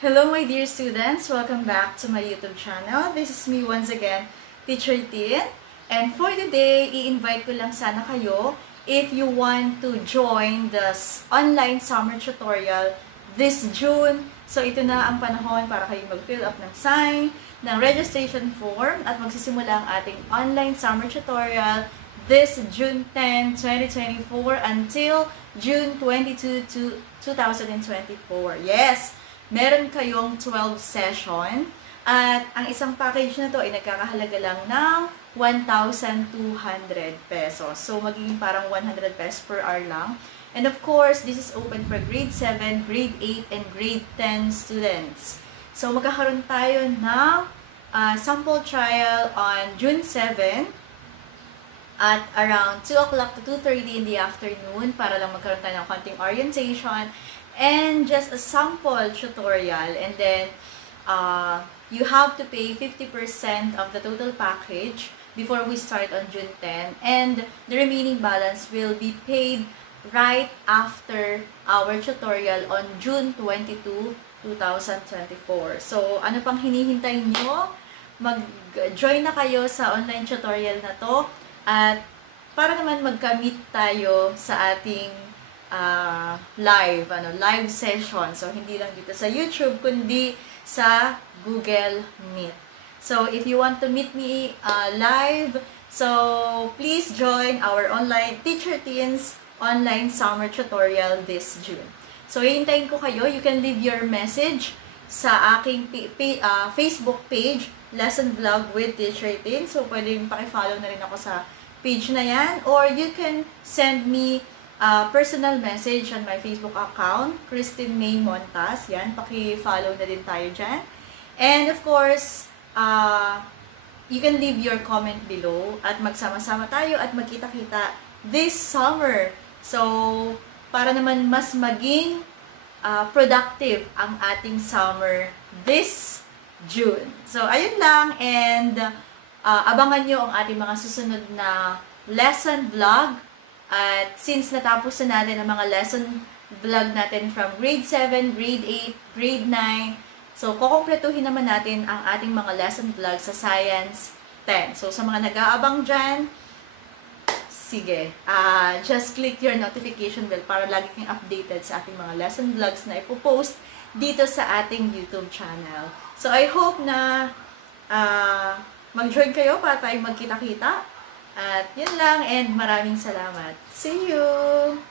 Hello my dear students, welcome back to my YouTube channel. This is me once again, Teacher Tin. And for today, i-invite ko lang sana kayo if you want to join the online summer tutorial this June. So ito na ang panahon para kayo mag-fill up ng sign, ng registration form at magsisimula ang ating online summer tutorial this June 10, 2024 until June 22 2024. Yes! Meron kayong 12 session at ang isang package na to ay nagkakahalaga lang ng 1,200 pesos. So, magiging parang 100 pesos per hour lang. And of course, this is open for grade 7, grade 8, and grade 10 students. So, magkakaroon tayo ng sample trial on June 7 at around 2 o'clock to 2:30 in the afternoon para lang magkaroon tayo ng konting orientation and just a sample tutorial. And then, you have to pay 50% of the total package before we start on June 10. And the remaining balance will be paid right after our tutorial on June 22, 2024. So, ano pang hinihintay nyo? Mag-join na kayo sa online tutorial na to. At para naman magka-meet tayo sa ating live session. So, hindi lang dito sa YouTube, kundi sa Google Meet. So, if you want to meet me live, so please join our online Teacher Tin's online summer tutorial this June. So, hihintayin ko kayo. You can leave your message sa aking Facebook page, Lesson Vlog with Teacher Tin. So, pwedeng paki-follow na rin ako sa page na yan. Or you can send me personal message on my Facebook account, Christine May Montas. Yan, paki-follow na din tayo dyan. And of course, you can leave your comment below at magsama-sama tayo at magkita-kita this summer. So, para naman mas maging productive ang ating summer this June. So, ayun lang, and abangan nyo ang ating mga susunod na lesson vlog. At since natapos na natin ang mga lesson vlog natin from grade 7, grade 8, grade 9, so kukumpletuhin naman natin ang ating mga lesson vlog sa Science 10. So sa mga nag-aabang dyan, sige, just click your notification bell para lagi kang updated sa ating mga lesson vlogs na ipopost dito sa ating YouTube channel. So I hope na mag-join kayo para tayo magkita-kita. At yun lang, and maraming salamat. See you!